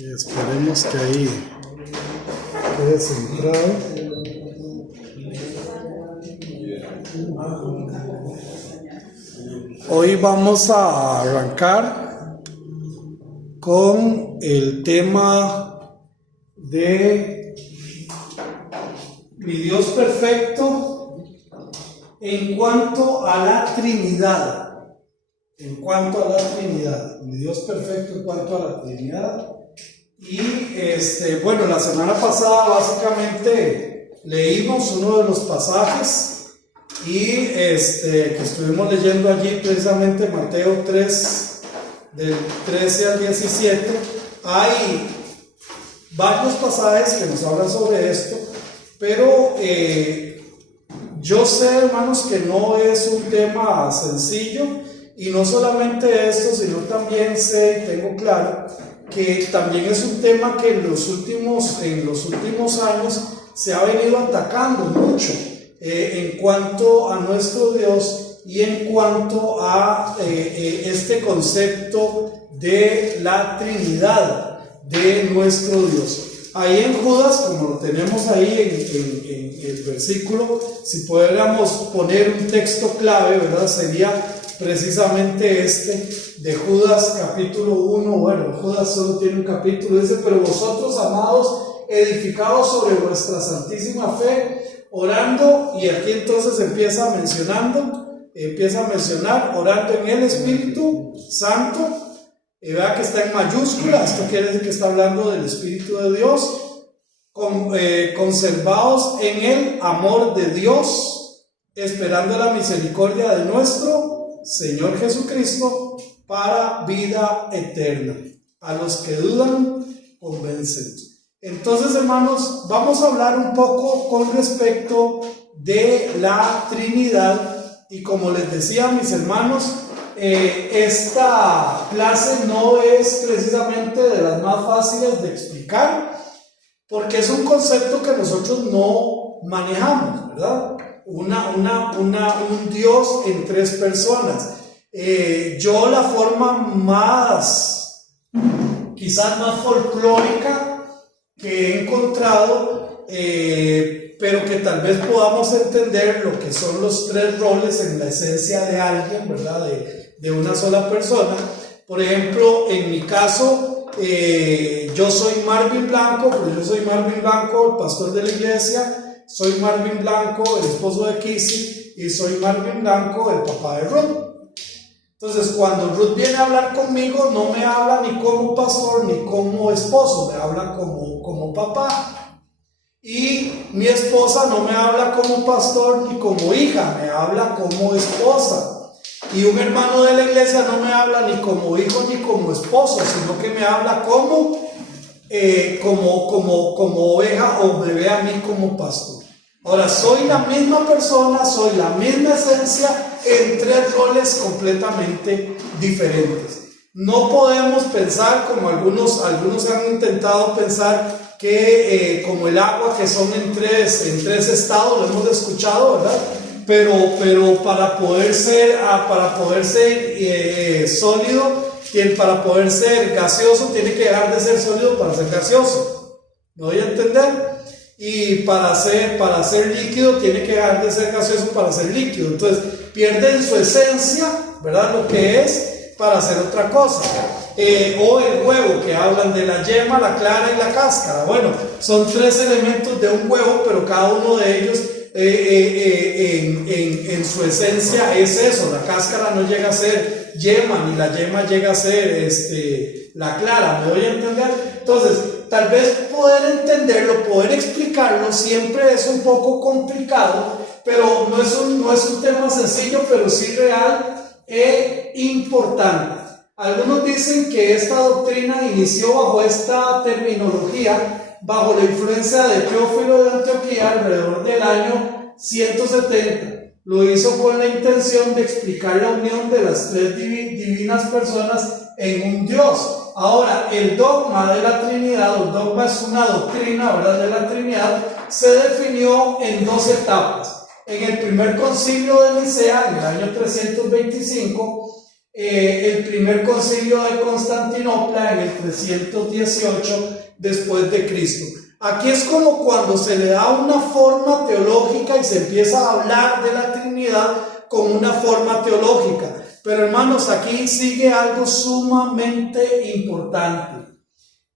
Y esperemos que ahí quede centrado. Hoy vamos a arrancar con el tema de mi Dios perfecto en cuanto a la Trinidad. Mi Dios perfecto en cuanto a la Trinidad. Y bueno, la semana pasada básicamente leímos uno de los pasajes y que estuvimos leyendo allí, precisamente Mateo 3, del 13 al 17. Hay varios pasajes que nos hablan sobre esto, pero yo sé, hermanos, que no es un tema sencillo, y no solamente esto, sino también sé y tengo claro que también es un tema que en los últimos años se ha venido atacando mucho en cuanto a nuestro Dios y en cuanto a este concepto de la Trinidad de nuestro Dios. Ahí en Judas, como lo tenemos ahí en el versículo, si pudiéramos poner un texto clave, ¿verdad? Sería precisamente de Judas capítulo 1. Bueno, Judas solo tiene un capítulo. Dice: pero vosotros, amados, edificados sobre vuestra santísima fe, orando, y aquí entonces empieza a mencionar orando en el Espíritu Santo. Vea que está en mayúscula, esto quiere decir que está hablando del Espíritu de Dios. Conservados en el amor de Dios, esperando la misericordia de nuestro Señor Jesucristo para vida eterna. A los que dudan, convencen. Entonces, hermanos, vamos a hablar un poco con respecto de la Trinidad. Y como les decía, mis hermanos, esta clase no es precisamente de las más fáciles de explicar, porque es un concepto que nosotros no manejamos, ¿verdad? Un Dios en tres personas. Yo la forma quizás más folclórica que he encontrado, pero que tal vez podamos entender lo que son los tres roles en la esencia de alguien, ¿verdad? De una sola persona. Por ejemplo, en mi caso, yo soy Marvin Blanco, pero yo soy Marvin Blanco, el pastor de la iglesia. Soy Marvin Blanco, el esposo de Kissy, y soy Marvin Blanco, el papá de Ruth. Entonces, cuando Ruth viene a hablar conmigo, no me habla ni como pastor ni como esposo, me habla como papá. Y mi esposa no me habla como pastor ni como hija, me habla como esposa. Y un hermano de la iglesia no me habla ni como hijo ni como esposo, sino que me habla como oveja, o me ve a mí como pastor. Ahora, soy la misma persona, soy la misma esencia en tres roles completamente diferentes. No podemos pensar como algunos han intentado pensar que como el agua, que son en tres estados, lo hemos escuchado, ¿verdad? Pero para poder ser sólido, para poder ser gaseoso, tiene que dejar de ser sólido para ser gaseoso. ¿Me doy a entender? Y para ser líquido, tiene que dejar de ser gaseoso para ser líquido. Entonces pierden su esencia, ¿verdad? Lo que es, para hacer otra cosa. O el huevo, que hablan de la yema, la clara y la cáscara. Bueno, son tres elementos de un huevo, pero cada uno de ellos en su esencia es eso. La cáscara no llega a ser yema, ni la yema llega a ser la clara. ¿Me voy a entender? Entonces, tal vez poder entenderlo, poder explicarlo, siempre es un poco complicado, pero no es un tema sencillo, pero sí real e importante. Algunos dicen que esta doctrina inició bajo esta terminología, bajo la influencia de Teófilo de Antioquía alrededor del año 170. Lo hizo con la intención de explicar la unión de las tres divinas personas en un Dios. Ahora, el dogma de la Trinidad, el dogma es una doctrina, ¿verdad?, de la Trinidad, se definió en dos etapas. En el primer concilio de Nicea, en el año 325, el primer concilio de Constantinopla en el 318 después de Cristo. Aquí es como cuando se le da una forma teológica y se empieza a hablar de la Trinidad con una forma teológica. Pero hermanos, aquí sigue algo sumamente importante.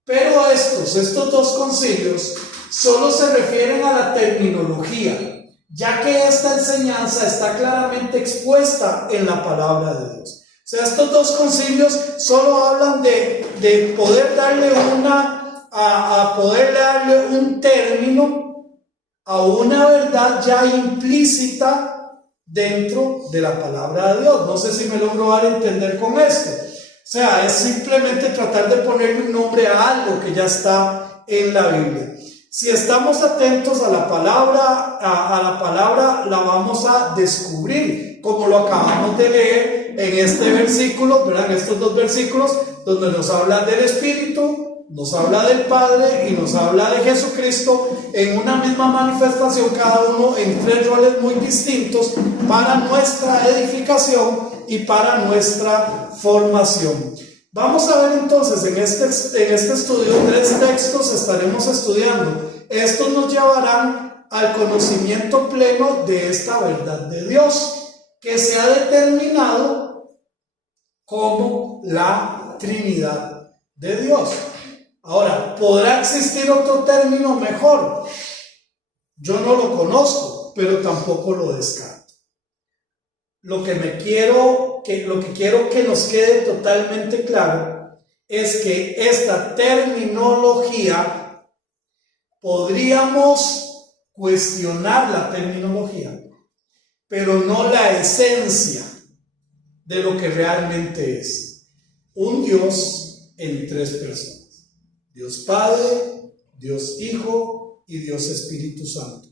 Pero estos dos concilios solo se refieren a la terminología, ya que esta enseñanza está claramente expuesta en la palabra de Dios. O sea, estos dos concilios solo hablan de poder darle poder darle un término a una verdad ya implícita dentro de la palabra de Dios. No sé si me logro dar a entender con esto. O sea, es simplemente tratar de ponerle un nombre a algo que ya está en la Biblia. Si estamos atentos a la palabra, la vamos a descubrir, como lo acabamos de leer en este versículo, ¿verdad? En estos dos versículos, donde nos habla del Espíritu, nos habla del Padre y nos habla de Jesucristo en una misma manifestación, cada uno en tres roles muy distintos para nuestra edificación y para nuestra formación. Vamos a ver entonces en este estudio tres textos estaremos estudiando. Estos nos llevarán al conocimiento pleno de esta verdad de Dios, que se ha determinado como la Trinidad de Dios. Ahora, ¿podrá existir otro término mejor? Yo no lo conozco, pero tampoco lo descarto. Lo que quiero que nos quede totalmente claro es que esta terminología, podríamos cuestionar la terminología, pero no la esencia de lo que realmente es un Dios en tres personas. Dios Padre, Dios Hijo y Dios Espíritu Santo,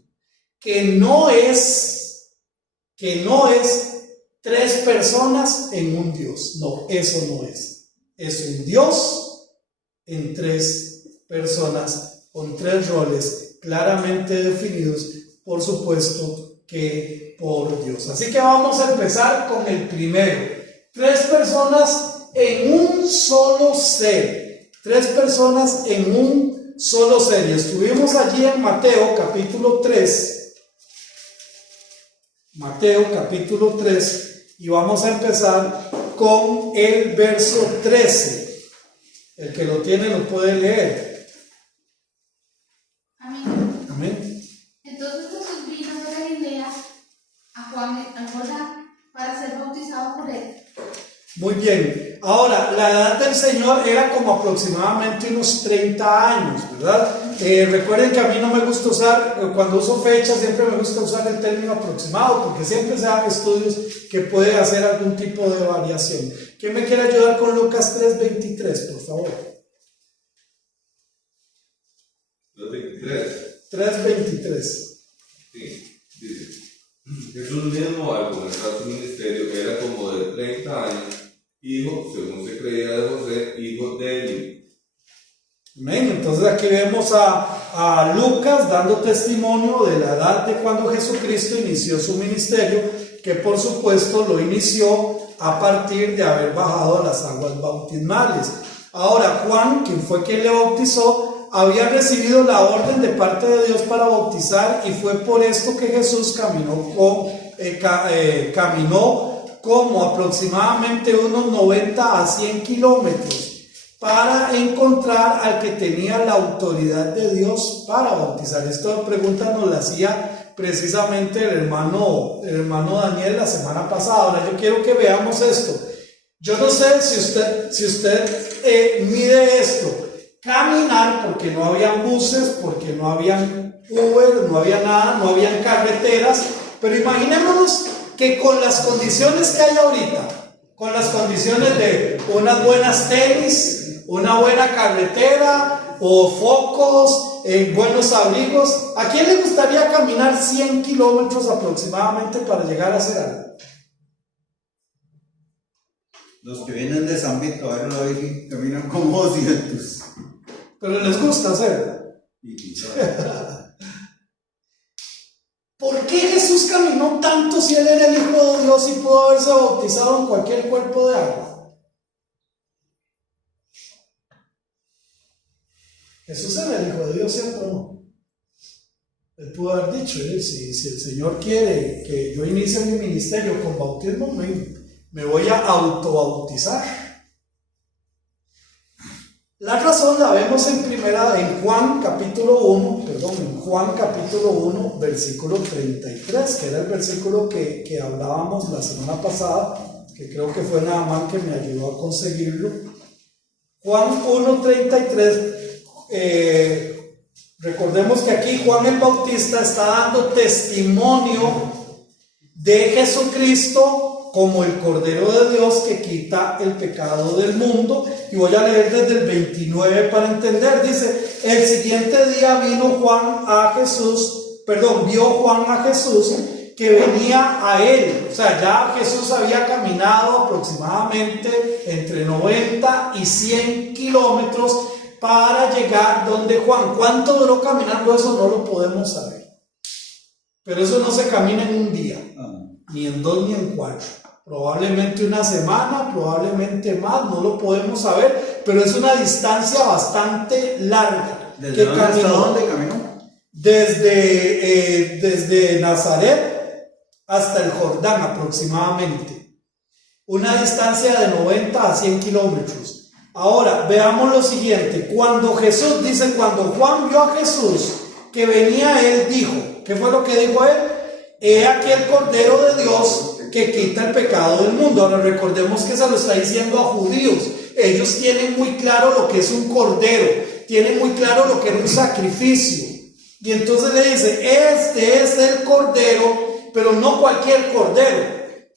que no es tres personas en un Dios. No, eso no es. Es un Dios en tres personas, con tres roles claramente definidos, por supuesto que por Dios. Así que vamos a empezar con el primero. Tres personas en un solo ser. Tres personas en un solo ser. Y estuvimos allí en Mateo capítulo 3. Mateo capítulo 3. Y vamos a empezar con el verso 13. El que lo tiene lo puede leer. Amén. Amén. Entonces Jesús vino de Galilea a Juan al Jordán para ser bautizado por él. Muy bien. Ahora, la edad del Señor era como aproximadamente unos 30 años, ¿verdad? Recuerden que a mí no me gusta usar, cuando uso fechas, siempre me gusta usar el término aproximado, porque siempre se dan estudios que puede hacer algún tipo de variación. ¿Quién me quiere ayudar con Lucas 3:23, por favor? 3:23. 3:23. Sí, dice: Jesús mismo al comenzar su ministerio era como de 30 años, hijo, según se creía de José, hijo de Eli. Amén. Entonces aquí vemos a Lucas dando testimonio de la edad de cuando Jesucristo inició su ministerio, que por supuesto lo inició a partir de haber bajado a las aguas bautismales. Ahora Juan, quien fue quien le bautizó, había recibido la orden de parte de Dios para bautizar, y fue por esto que Jesús caminó como aproximadamente unos 90 a 100 kilómetros para encontrar al que tenía la autoridad de Dios para bautizar. Esta pregunta nos la hacía precisamente el hermano Daniel la semana pasada. Ahora yo quiero que veamos esto. Yo no sé si usted mide esto. Caminar, porque no habían buses, porque no habían Uber, no había nada, no habían carreteras, pero imaginémonos que con las condiciones que hay ahorita, con las condiciones de unas buenas tenis, una buena carretera o focos, buenos abrigos, ¿a quién le gustaría caminar 100 kilómetros aproximadamente para llegar a hacer algo? Los que vienen de San Vito, a ver, hoy caminan como 200. Pero les gusta hacerlo. ¿Por ¿por qué Jesús caminó tanto si él era el Hijo de Dios y pudo haberse bautizado en cualquier cuerpo de agua? Jesús era el Hijo de Dios, ¿cierto o no? Él pudo haber dicho, si el Señor quiere que yo inicie mi ministerio con bautismo, me voy a autobautizar. La razón la vemos en Juan capítulo 1, versículo 33, que era el versículo que hablábamos la semana pasada, que creo que fue Naamán que me ayudó a conseguirlo. Juan 1:33, recordemos que aquí Juan el Bautista está dando testimonio de Jesucristo como el Cordero de Dios que quita el pecado del mundo. Y voy a leer desde el 29 para entender. Dice: el siguiente día vio Juan a Jesús que venía a él. O sea, ya Jesús había caminado aproximadamente entre 90 y 100 kilómetros para llegar donde Juan. ¿Cuánto duró caminando? Eso no lo podemos saber. Pero eso no se camina en un día, ni en 2 ni en 4. Probablemente una semana, probablemente más, no lo podemos saber, pero es una distancia bastante larga. ¿Desde dónde hasta dónde caminó? Desde Nazaret hasta el Jordán aproximadamente. Una distancia de 90 a 100 kilómetros. Ahora, veamos lo siguiente. Cuando Juan vio a Jesús que venía a él, dijo, ¿qué fue lo que dijo él? He aquí el Cordero de Dios que quita el pecado del mundo. Ahora recordemos que se lo está diciendo a judíos. Ellos tienen muy claro lo que es un cordero, tienen muy claro lo que es un sacrificio. Y entonces le dice, este es el Cordero, pero no cualquier Cordero.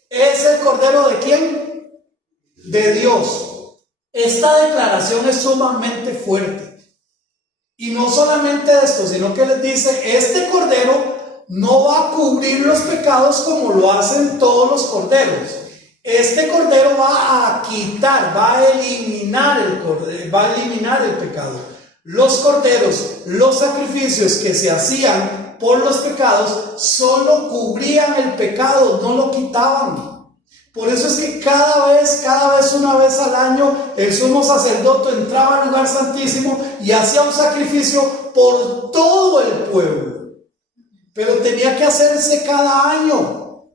¿Es el Cordero de quién? De Dios. Esta declaración es sumamente fuerte. Y no solamente esto, sino que les dice, este Cordero no va a cubrir los pecados como lo hacen todos los corderos. Este cordero va a quitar, va a eliminar el pecado. Los corderos, los sacrificios que se hacían por los pecados, solo cubrían el pecado, no lo quitaban. Por eso es que cada vez, una vez al año, el sumo sacerdote entraba al lugar santísimo y hacía un sacrificio por todo el pueblo. Pero tenía que hacerse cada año.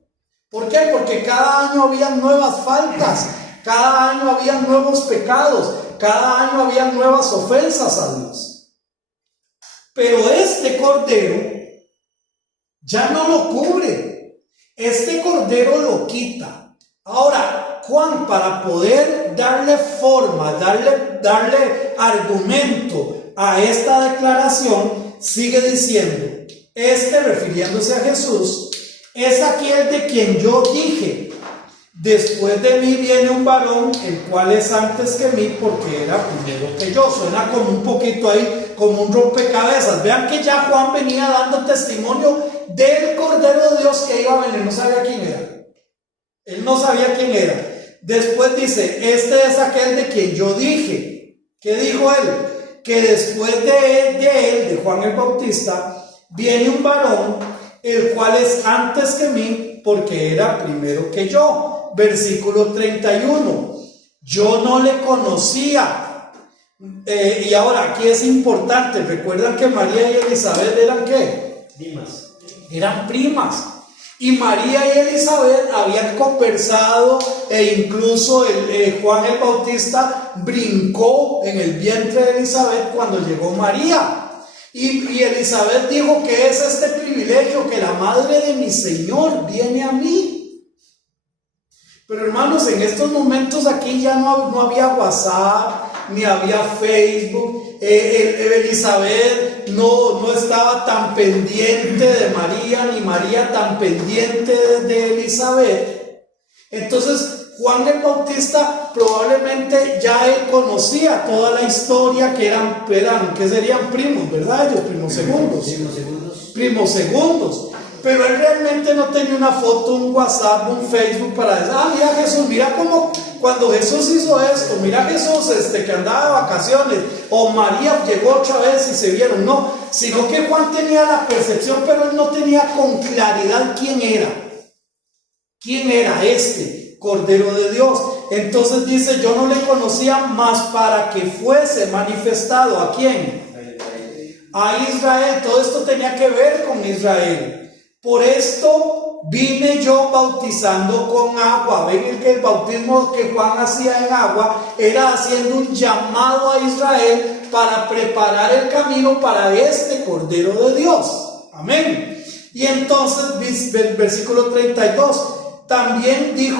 ¿Por qué? Porque cada año había nuevas faltas, cada año había nuevos pecados, cada año había nuevas ofensas a Dios. Pero este cordero ya no lo cubre, este cordero lo quita. Ahora, Juan, para poder darle forma, darle argumento a esta declaración, sigue diciendo, refiriéndose a Jesús, es aquel de quien yo dije, después de mí viene un varón, el cual es antes que mí, porque era primero que yo. Suena como un poquito ahí, como un rompecabezas. Vean que ya Juan venía dando testimonio del Cordero de Dios que iba a venir. No sabía quién era. Él no sabía quién era. Después dice, este es aquel de quien yo dije. ¿Qué dijo él? Que después de él, de Juan el Bautista, viene un varón, el cual es antes que mí, porque era primero que yo. Versículo 31. Yo no le conocía. Y ahora aquí es importante. ¿Recuerdan que María y Elizabeth eran qué? Primas. Eran primas. Y María y Elizabeth habían conversado, e incluso Juan el Bautista brincó en el vientre de Elizabeth cuando llegó María. Y Elizabeth dijo, que es este privilegio que la madre de mi Señor viene a mí. Pero hermanos, en estos momentos aquí ya no había WhatsApp, ni había Facebook. Elizabeth no estaba tan pendiente de María, ni María tan pendiente de Elizabeth. Entonces Juan el Bautista probablemente ya él conocía toda la historia, que serían primos, ¿verdad? Ellos, primos segundos. Pero él realmente no tenía una foto, un WhatsApp, un Facebook para decir, mira Jesús, mira cómo cuando Jesús hizo esto, mira Jesús que andaba de vacaciones, o María llegó otra vez y se vieron, no, sino que Juan tenía la percepción, pero él no tenía con claridad quién era este Cordero de Dios. Entonces dice, yo no le conocía más para que fuese manifestado. ¿A quién? A Israel. Todo esto tenía que ver con Israel. Por esto vine yo bautizando con agua. Ven que el bautismo que Juan hacía en agua era haciendo un llamado a Israel para preparar el camino para este Cordero de Dios. Amén. Y entonces el versículo 32. También dio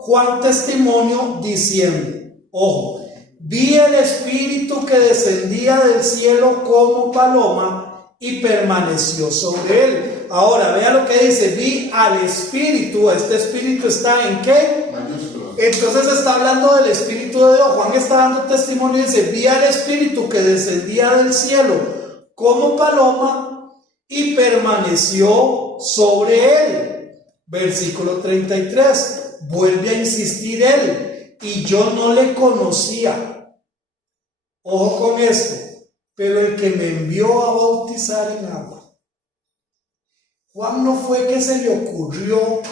Juan testimonio diciendo, ojo, vi el Espíritu que descendía del cielo como paloma y permaneció sobre él. Ahora, vea lo que dice, vi al Espíritu. Este Espíritu está ¿en qué? Mayúsculas. Entonces está hablando del Espíritu de Dios. Juan está dando testimonio y dice, vi al Espíritu que descendía del cielo como paloma y permaneció sobre él. Versículo 33, vuelve a insistir él, y yo no le conocía. Ojo con esto, pero el que me envió a bautizar en agua. Juan no fue que se le ocurrió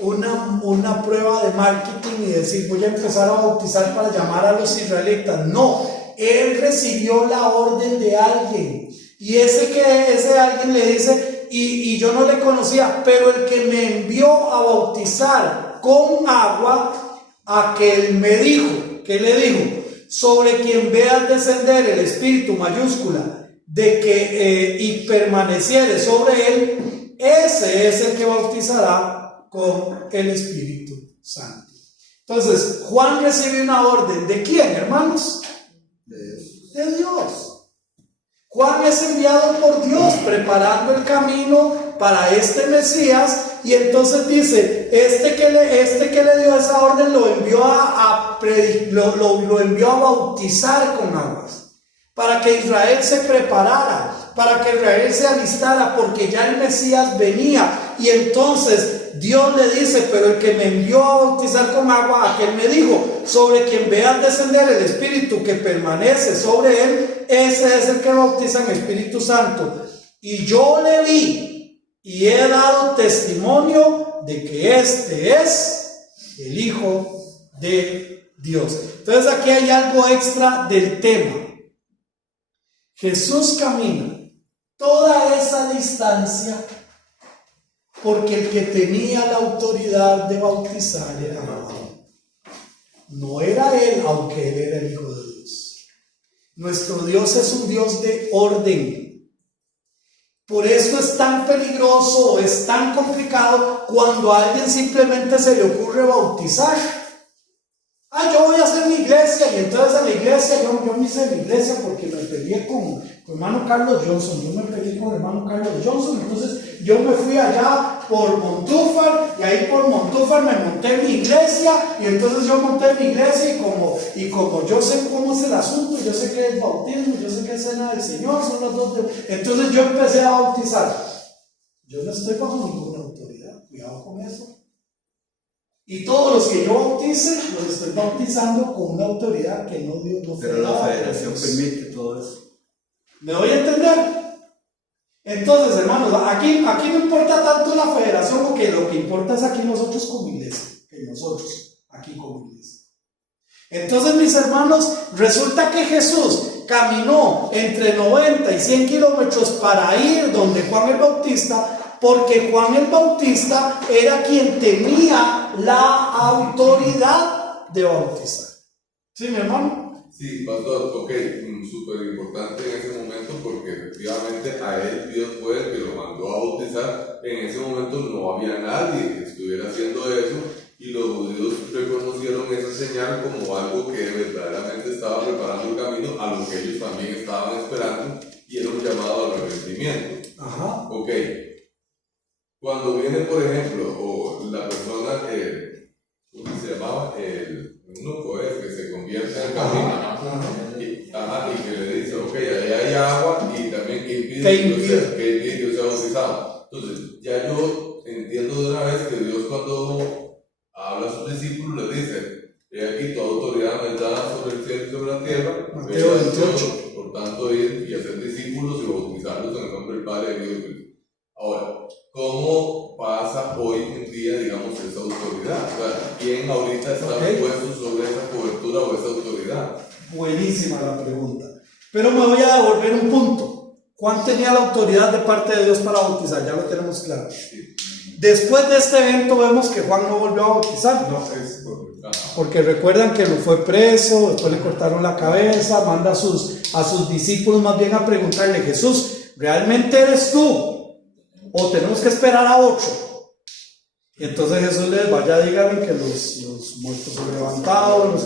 una prueba de marketing y decir, voy a empezar a bautizar para llamar a los israelitas. No, él recibió la orden de alguien. Y ese alguien le dice, y yo no le conocía, pero el que me envió a bautizar con agua, aquel me dijo, ¿qué le dijo? Sobre quien veas descender el Espíritu, mayúscula, de que y permaneciere sobre él, ese es el que bautizará con el Espíritu Santo. Entonces, Juan recibe una orden, ¿de quién, hermanos? De Dios. Juan es enviado por Dios preparando el camino para este Mesías, y entonces dice, este que le dio esa orden lo envió lo envió a bautizar con aguas, para que Israel se preparara, para que Israel se alistara, porque ya el Mesías venía. Y entonces Dios le dice, pero el que me envió a bautizar con agua, aquel me dijo, sobre quien veas descender el Espíritu que permanece sobre él, ese es el que bautiza en Espíritu Santo. Y yo le vi y he dado testimonio de que este es el Hijo de Dios. Entonces aquí hay algo extra del tema. Jesús camina toda esa distancia porque el que tenía la autoridad de bautizar era Juan. No era él, aunque él era el Hijo de Dios. Nuestro Dios es un Dios de orden. Por eso es tan peligroso, es tan complicado cuando a alguien simplemente se le ocurre bautizar. Yo voy a hacer mi iglesia, y entonces en la iglesia, yo me hice mi iglesia porque me peleé con hermano Carlos Johnson. Yo me peleé con hermano Carlos Johnson, entonces yo me fui allá por Montúfar, y ahí por Montúfar me monté mi iglesia, y entonces yo monté mi iglesia, y como yo sé cómo es el asunto, yo sé que es bautismo, yo sé que es cena del Señor, son los dos entonces yo empecé a bautizar. Yo no estoy bajo ninguna autoridad, cuidado con eso. Y todos los que yo bautice, los estoy bautizando con una autoridad que no Dios no. Pero la federación permite todo eso. ¿Me voy a entender? Entonces, hermanos, aquí no importa tanto la federación, porque lo que importa es aquí nosotros como iglesia, que nosotros aquí como iglesia. Entonces, mis hermanos, resulta que Jesús caminó entre 90 y 100 kilómetros para ir donde Juan el Bautista, porque Juan el Bautista era quien tenía la autoridad de bautizar. ¿Sí, mi hermano? Sí, pastor, ok, súper importante en ese momento, porque efectivamente a él Dios fue el que lo mandó a bautizar. En ese momento no había nadie que estuviera haciendo eso, y los judíos reconocieron esa señal como algo que verdaderamente estaba preparando el camino a lo que ellos también estaban esperando, y era un llamado al arrepentimiento. Ajá. Ok. Cuando viene, por ejemplo, o la persona ¿cómo se llamaba? El eunuco que se convierte en camino, y que le dice, ok, ahí hay agua, y también que impide que Dios sea bautizado. Entonces, ya yo entiendo de una vez que Dios, cuando aquí toda autoridad me es dada sobre el cielo y sobre la tierra. Mateo 28. Por tanto, ir y hacer discípulos y bautizarlos en el nombre del Padre, del Hijo y del Espíritu. Ahora, ¿cómo pasa hoy en día, digamos, esa autoridad? O sea, ¿quién ahorita está puesto sobre esa cobertura o esa autoridad? Buenísima la pregunta. Pero me voy a devolver un punto. ¿Juan tenía la autoridad de parte de Dios para bautizar? Ya lo tenemos claro. Después de este evento vemos que Juan no volvió a bautizar. No, es Porque recuerdan que lo fue preso, después le cortaron la cabeza, manda a sus discípulos más bien a preguntarle: Jesús, ¿realmente eres tú? ¿O tenemos que esperar a otro? Y entonces Jesús les: vaya, díganle que los muertos son levantados,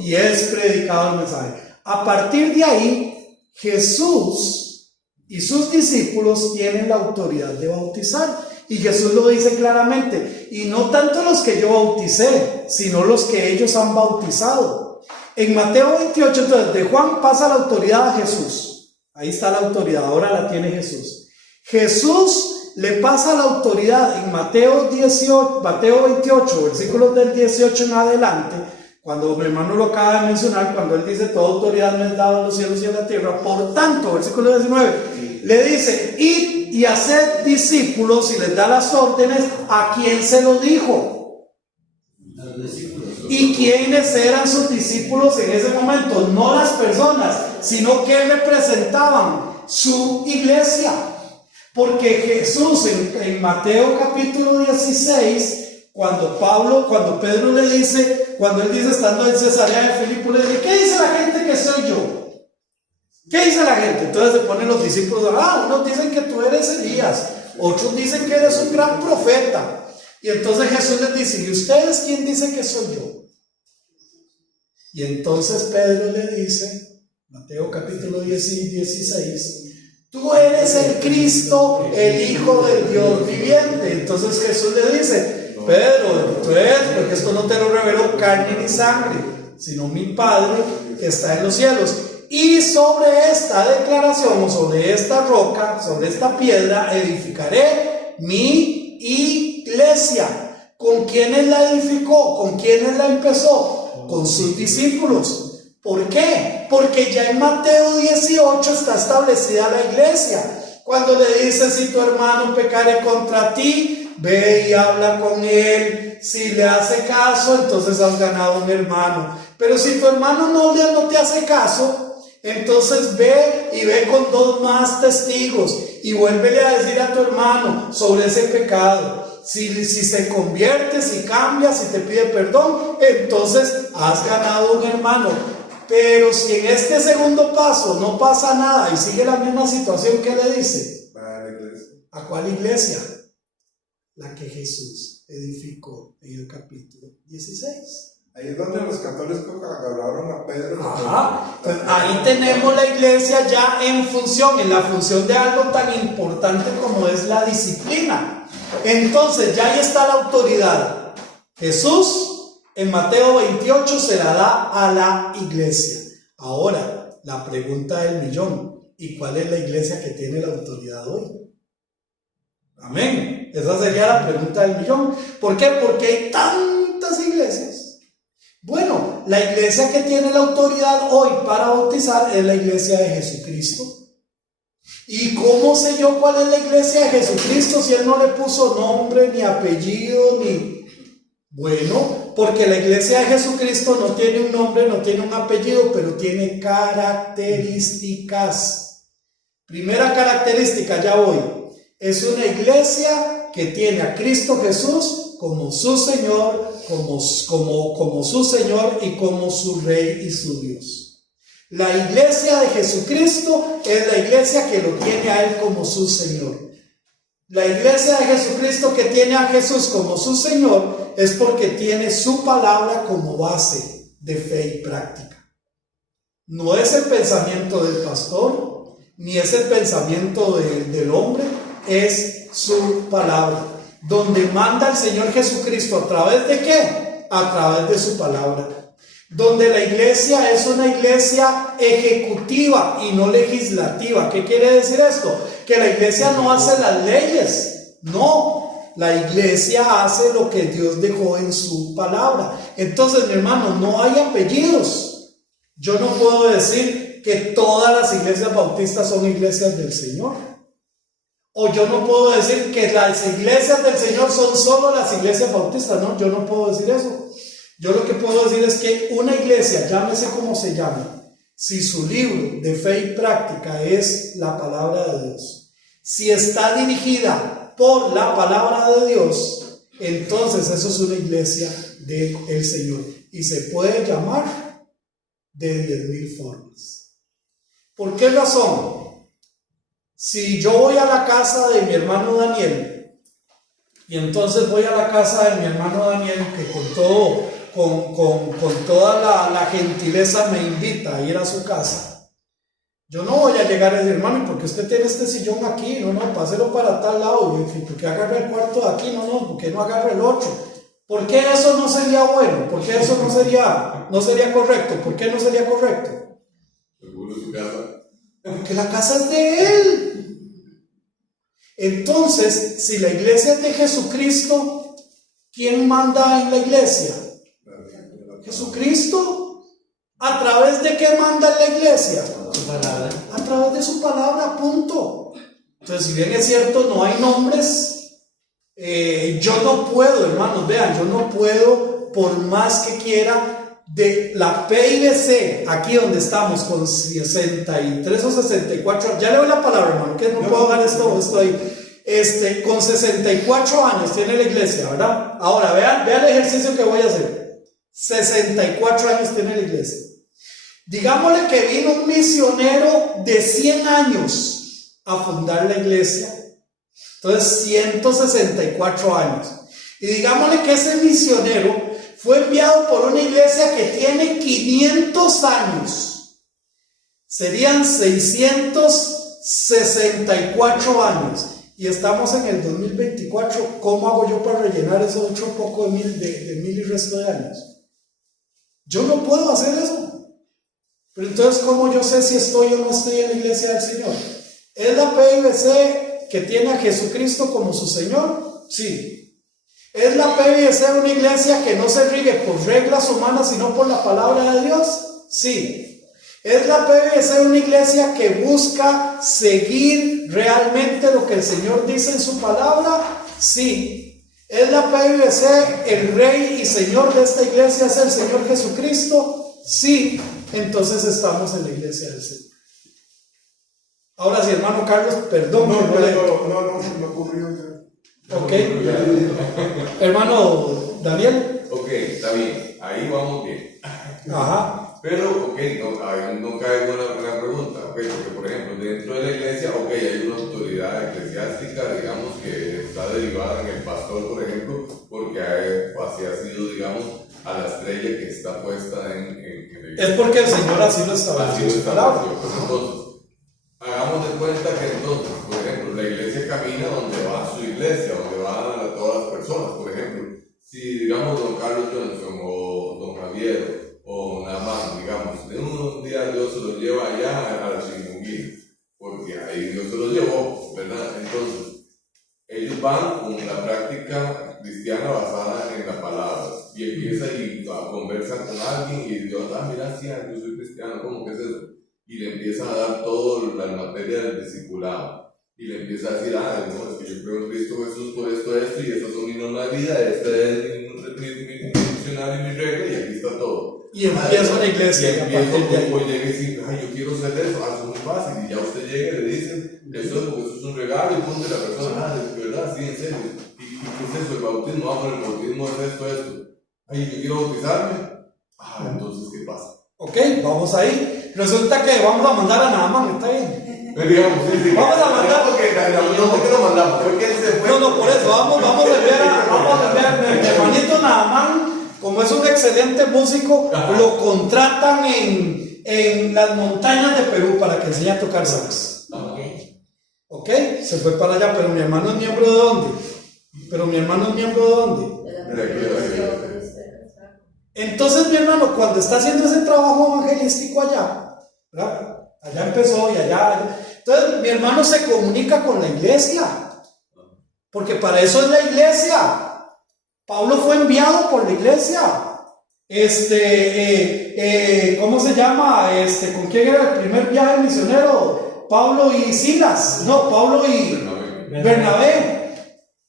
y es predicado el mensaje. A partir de ahí, Jesús y sus discípulos tienen la autoridad de bautizar. Y Jesús lo dice claramente: y no tanto los que yo bauticé, sino los que ellos han bautizado. En Mateo 28, entonces, de Juan pasa la autoridad a Jesús. Ahí está la autoridad, ahora la tiene Jesús. Jesús le pasa la autoridad en Mateo 28, versículos del 18 en adelante, cuando mi hermano lo acaba de mencionar, cuando él dice: toda autoridad me es dada en los cielos y en la tierra. Por tanto, versículo 19, le dice: id y haced discípulos, y les da las órdenes. ¿A quién se lo dijo? ¿Y quiénes eran sus discípulos en ese momento? No las personas, sino que representaban su iglesia. Porque Jesús en Mateo capítulo 16, cuando Pedro le dice, cuando él dice, estando en Cesarea de Filipo, le dice: ¿qué dice la gente que soy yo? ¿Qué dice la gente? Entonces se ponen los discípulos: unos dicen que tú eres Elías, otros dicen que eres un gran profeta. Y entonces Jesús les dice: ¿y ustedes quién dice que soy yo? Y entonces Pedro le dice, Mateo capítulo 16, tú eres el Cristo, el Hijo del Dios viviente. Entonces Jesús le dice: Pedro, tú eres, porque esto no te lo reveló carne ni sangre, sino mi Padre que está en los cielos. Y sobre esta declaración, o sobre esta roca, sobre esta piedra, edificaré mi iglesia. ¿Con quiénes la edificó? ¿Con quiénes la empezó? Con sus discípulos. ¿Por qué? Porque ya en Mateo 18 está establecida la iglesia. Cuando le dice: si tu hermano pecare contra ti, ve y habla con él. Si le hace caso, entonces has ganado un hermano. Pero si tu hermano no te hace caso, entonces ve con 2 más testigos y vuélvele a decir a tu hermano sobre ese pecado. Si se convierte, si cambia, si te pide perdón, entonces has ganado un hermano. Pero si en este segundo paso no pasa nada y sigue la misma situación, ¿qué le dice? ¿A cuál iglesia? La que Jesús edificó en el capítulo 16. Ahí es donde los católicos agarraron a Pedro. Pues ahí tenemos la iglesia ya en la función de algo tan importante como es la disciplina. Entonces ya ahí está la autoridad. Jesús en Mateo 28 se la da a la iglesia. Ahora, la pregunta del millón: ¿y cuál es la iglesia que tiene la autoridad hoy? Amén. Esa sería la pregunta del millón. ¿Por qué? Porque hay tantas iglesias. Bueno, la iglesia que tiene la autoridad hoy para bautizar es la iglesia de Jesucristo. ¿Y cómo sé yo cuál es la iglesia de Jesucristo si Él no le puso nombre, ni apellido, ni... Bueno, porque la iglesia de Jesucristo no tiene un nombre, no tiene un apellido, pero tiene características. Primera característica, ya voy. Es una iglesia que tiene a Cristo Jesús como su Señor, como su Señor y como su Rey y su Dios. La iglesia de Jesucristo es la iglesia que lo tiene a Él como su Señor. La iglesia de Jesucristo que tiene a Jesús como su Señor es porque tiene su palabra como base de fe y práctica. No es el pensamiento del pastor, ni es el pensamiento del hombre, es su palabra. Donde manda el Señor Jesucristo, ¿a través de qué? A través de su palabra. Donde la iglesia es una iglesia ejecutiva y no legislativa. ¿Qué quiere decir esto? Que la iglesia no hace las leyes. No, la iglesia hace lo que Dios dejó en su palabra. Entonces, mi hermano, no hay apellidos. Yo no puedo decir que todas las iglesias bautistas son iglesias del Señor. O yo no puedo decir que las iglesias del Señor son solo las iglesias bautistas. No, yo no puedo decir eso. Yo lo que puedo decir es que una iglesia, llámese como se llame, si su libro de fe y práctica es la palabra de Dios, si está dirigida por la palabra de Dios, entonces eso es una iglesia del Señor. Y se puede llamar de 10,000 formas. ¿Por qué razón? Si yo voy a la casa de mi hermano Daniel, y entonces voy a la casa de mi hermano Daniel, que con toda la gentileza me invita a ir a su casa, yo no voy a llegar a decir, hermano, ¿por qué usted tiene este sillón aquí? No, páselo para tal lado. ¿Y por qué agarra el cuarto de aquí? No, ¿por qué no agarra el otro? ¿Por qué eso no sería bueno? ¿Por qué eso no sería correcto? ¿Por qué no sería correcto? Seguro su casa. Porque la casa es de Él. Entonces, si la iglesia es de Jesucristo, ¿quién manda en la iglesia? Jesucristo. ¿A través de qué manda en la iglesia? A través de su palabra, punto. Entonces, si bien es cierto, no hay nombres, yo no puedo, hermanos, vean, yo no puedo, por más que quiera, de la PIBC, aquí donde estamos, con 63 o 64, ya le doy la palabra, hermano, que no puedo dar esto ahí, con 64 años tiene la iglesia, ¿verdad? Ahora, vean el ejercicio que voy a hacer. 64 años tiene la iglesia. Digámosle que vino un misionero de 100 años a fundar la iglesia. Entonces, 164 años. Y digámosle que ese misionero fue enviado por una iglesia que tiene 500 años. Serían 664 años. Y estamos en el 2024. ¿Cómo hago yo para rellenar esos otro poco de mil y resto de años? Yo no puedo hacer eso. Pero entonces, ¿cómo yo sé si estoy o no estoy en la iglesia del Señor? ¿Es la PIBC que tiene a Jesucristo como su Señor? Sí. ¿Es la PIBC una iglesia que no se rige por reglas humanas, sino por la palabra de Dios? Sí. ¿Es la PIBC una iglesia que busca seguir realmente lo que el Señor dice en su palabra? Sí. ¿Es la PIBC el Rey y Señor de esta iglesia es el Señor Jesucristo? Sí. Entonces estamos en la iglesia del Señor. Ahora sí, hermano Carlos, perdón. No, se me ocurrió ya. Ok. Hermano Daniel. Ok, está bien, ahí vamos bien. Ajá. Pero, ok, no cae una pregunta, ok, porque por ejemplo, dentro de la iglesia, ok, hay una autoridad eclesiástica, digamos, que está derivada en el pastor, por ejemplo, porque así ha sido, digamos, a la estrella que está puesta en la iglesia. Es porque el Señor así lo estableció en su palabra. Pues entonces, hagamos de cuenta que entonces, por ejemplo, la iglesia camina donde va su iglesia, donde van todas las personas, por ejemplo, si digamos don Carlos Johnson o don Javier o Namán, digamos, de un día Dios se los lleva allá a la Chimuguí, porque ahí Dios se los llevó, ¿verdad? Entonces, ellos van con la práctica cristiana basada en la palabra y empiezan a conversar con alguien y Dios, mira, sí, yo soy cristiano, ¿cómo que es eso? Y le empieza a dar toda la materia del discipulado y le empieza a decir, no, es que yo creo en Cristo Jesús por esto, y estas son mi norma de vida, este es mi diccionario y mi regla y aquí está todo. Y empieza una iglesia. Y empieza un poco, llega y dice, yo quiero hacer eso, eso es muy fácil. Y ya usted llega y le dice, eso es un regalo, y ponte la persona, de verdad, sí, en serio. ¿Y qué es eso? El bautismo, bueno, el bautismo es esto. Yo quiero bautizarme. Entonces, ¿qué pasa? Ok, vamos ahí. Resulta que vamos a mandar a Naamán, ¿está bien? Digamos, sí. Vamos a mandar. Porque no fue que lo mandamos, fue que él se fue. No, por eso, vamos a enviar a mi hermanito Naamán. Como es un excelente músico, lo contratan en las montañas de Perú para que enseñe a tocar sax. Ok, se fue para allá, pero mi hermano es miembro de ¿dónde? Entonces mi hermano, cuando está haciendo ese trabajo evangelístico allá, ¿verdad? Allá empezó y allá. Entonces mi hermano se comunica con la iglesia. Porque para eso es la iglesia. Pablo fue enviado por la iglesia. ¿Cómo se llama? ¿Con quién era el primer viaje misionero? Pablo y Silas. No, Pablo y Bernabé.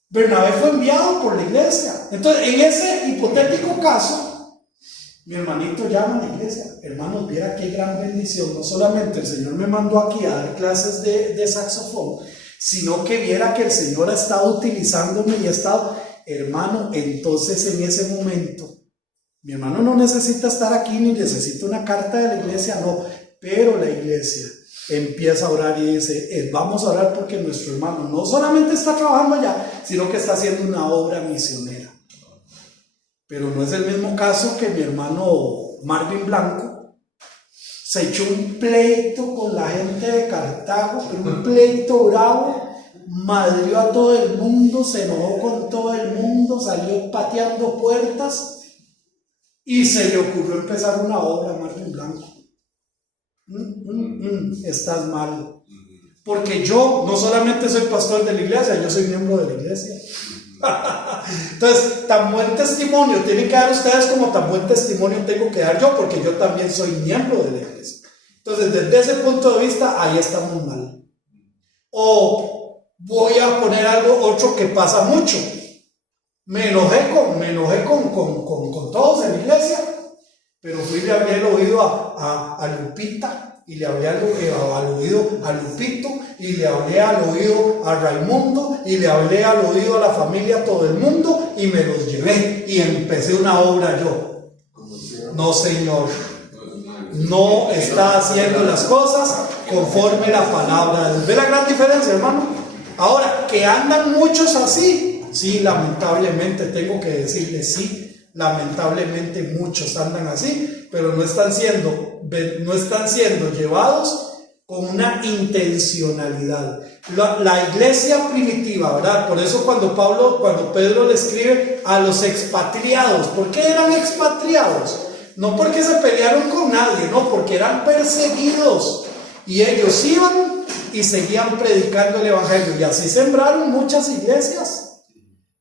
Bernabé fue enviado por la iglesia. Entonces, en ese hipotético caso, mi hermanito llama a la iglesia. Hermanos, viera qué gran bendición. No solamente el Señor me mandó aquí a dar clases de saxofón, sino que viera que el Señor ha estado utilizándome y ha estado, hermano, entonces en ese momento, mi hermano no necesita estar aquí ni necesita una carta de la iglesia, no, pero la iglesia empieza a orar y dice, vamos a orar porque nuestro hermano no solamente está trabajando allá, sino que está haciendo una obra misionera. Pero no es el mismo caso que mi hermano Marvin Blanco se echó un pleito con la gente de Cartago, pero un pleito bravo, madrió a todo el mundo, se enojó con todo el mundo, salió pateando puertas y se le ocurrió empezar una obra, Marvin Blanco. Estás mal. Porque yo no solamente soy pastor de la iglesia, yo soy miembro de la iglesia. Entonces, tan buen testimonio tienen que dar ustedes como tan buen testimonio tengo que dar yo, porque yo también soy miembro de la iglesia. Entonces, desde ese punto de vista, ahí estamos mal. O voy a poner otro que pasa mucho. Me enojé con todos en la iglesia, pero fui y le hablé al oído a Lupita, y le hablé al oído a Lupito, y le hablé al oído a Raimundo, y le hablé al oído a la familia, a todo el mundo, y me los llevé, y empecé una obra yo. No, señor, no está haciendo las cosas conforme la palabra de Dios. ¿Ve la gran diferencia, hermano? Ahora, que andan muchos así, sí, lamentablemente tengo que decirles, sí, lamentablemente muchos andan así, pero no están siendo llevados con una intencionalidad. La iglesia primitiva, ¿verdad? Por eso cuando Pedro le escribe a los expatriados, ¿por qué eran expatriados? No porque se pelearon con nadie, no, porque eran perseguidos, y ellos iban y seguían predicando el evangelio, y así sembraron muchas iglesias.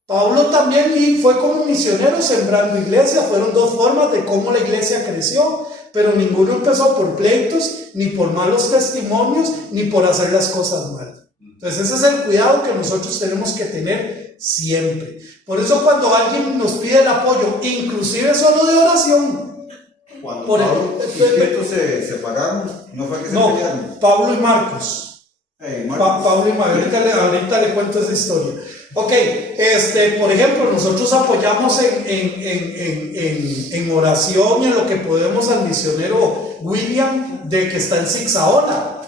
Pablo también fue como misionero sembrando iglesias. Fueron dos formas de cómo la iglesia creció, pero ninguno empezó por pleitos, ni por malos testimonios, ni por hacer las cosas mal. Entonces ese es el cuidado que nosotros tenemos que tener siempre. Por eso cuando alguien nos pide el apoyo, inclusive solo de oración, cuando Pablo y Tito se separaron, no fue que se pelearon. Pablo y Marcos. Pablo y Marcos, ahorita le cuento esa historia. Ok, por ejemplo, nosotros apoyamos en oración y en lo que podemos al misionero William, de que está en Zigzaola.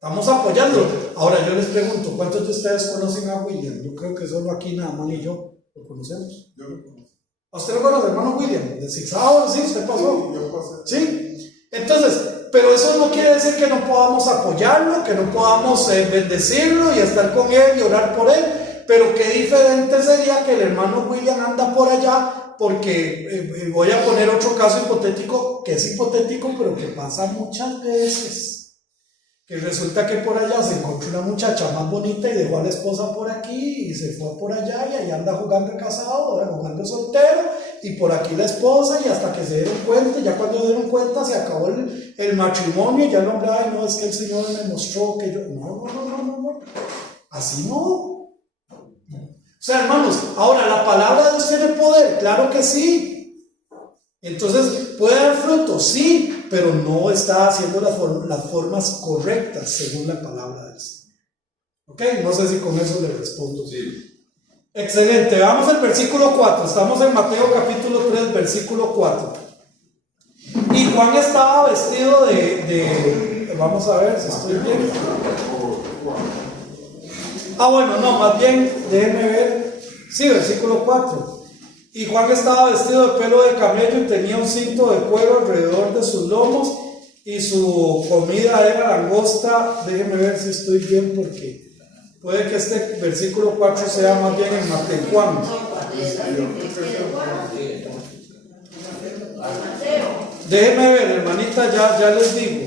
Estamos apoyando. Ahora yo les pregunto, ¿cuántos de ustedes conocen a William? Yo creo que solo aquí nada más y yo lo conocemos. Yo lo conozco. ¿A usted lo conoce, hermano William? ¿De Zigzaola? Sí, usted pasó. Sí, yo pasé. Sí. Entonces, pero eso no quiere decir que no podamos apoyarlo, que no podamos bendecirlo y estar con él y orar por él. Pero qué diferente sería que el hermano William anda por allá, porque voy a poner otro caso hipotético, que es hipotético, pero que pasa muchas veces, que resulta que por allá se encontró una muchacha más bonita y dejó a la esposa por aquí y se fue por allá y allá anda jugando casado, jugando soltero, y por aquí la esposa, y hasta que se dieron cuenta, ya cuando dieron cuenta se acabó el matrimonio, y ya el hombre, ay no, es que el Señor me mostró que yo, no, así no. O sea, hermanos, ahora la palabra de Dios tiene poder, claro que sí. Entonces, ¿puede dar fruto? Sí, pero no está haciendo las formas correctas según la palabra de Dios. ¿Ok? No sé si con eso le respondo. Sí. Excelente, vamos al versículo 4. Estamos en Mateo capítulo 3, versículo 4. Y Juan estaba vestido vamos a ver si estoy bien. Bueno, no, más bien, déjenme ver. Sí, versículo 4. Y Juan estaba vestido de pelo de camello y tenía un cinto de cuero alrededor de sus lomos, y su comida era langosta. Déjenme ver si estoy bien, porque puede que este versículo 4 sea más bien en Mateo. Juan. Déjenme ver, hermanita, ya les digo.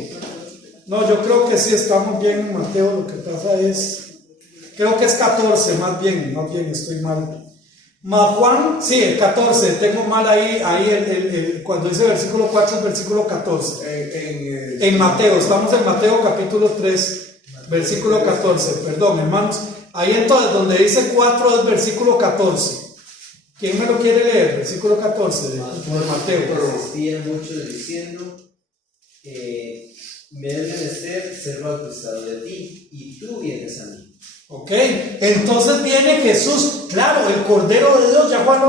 No, yo creo que sí estamos bien en Mateo. Lo que pasa es creo que es 14, más bien estoy mal. Juan, sí, el 14, tengo mal ahí cuando dice versículo 4, versículo 14. En Mateo, estamos en Mateo capítulo 3, versículo 14, perdón, hermanos. Ahí entonces, donde dice 4 es versículo 14. ¿Quién me lo quiere leer? Versículo 14 de Mateo. Insistía mucho diciendo, me es menester ser bautizado de ti, y tú vienes a mí. Ok, entonces viene Jesús, claro, el Cordero de Dios, ya Juan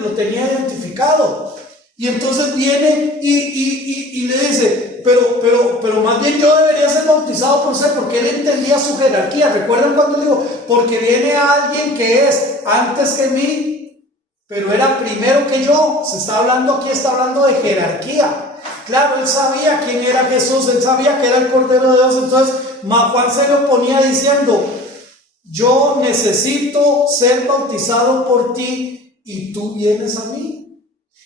lo tenía identificado. Y entonces viene y le dice, pero más bien yo debería ser bautizado por usted, porque él entendía su jerarquía. ¿Recuerdan cuando digo? Porque viene alguien que es antes que mí, pero era primero que yo. Está hablando de jerarquía. Claro, él sabía quién era Jesús, él sabía que era el Cordero de Dios. Entonces Juan se le oponía diciendo, yo necesito ser bautizado por ti y tú vienes a mí.